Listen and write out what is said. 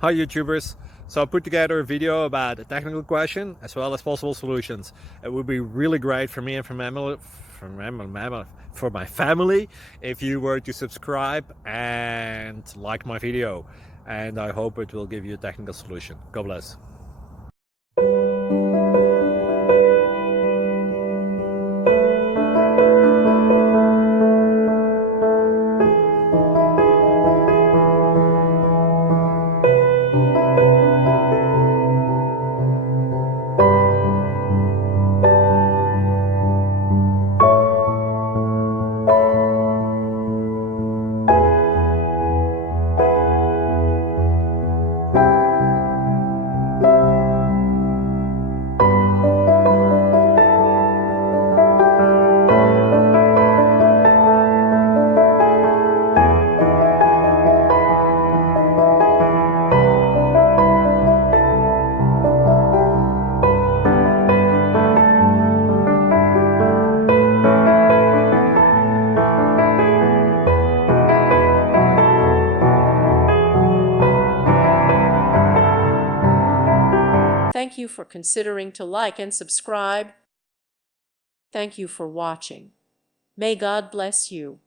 Hi YouTubers! So I put together a video about a technical question as well as possible solutions. It would be really great for me and for my family if you were to subscribe and like my video, and I hope it will give you a technical solution. God bless. Thank you for considering to like and subscribe. Thank you for watching. May God bless you.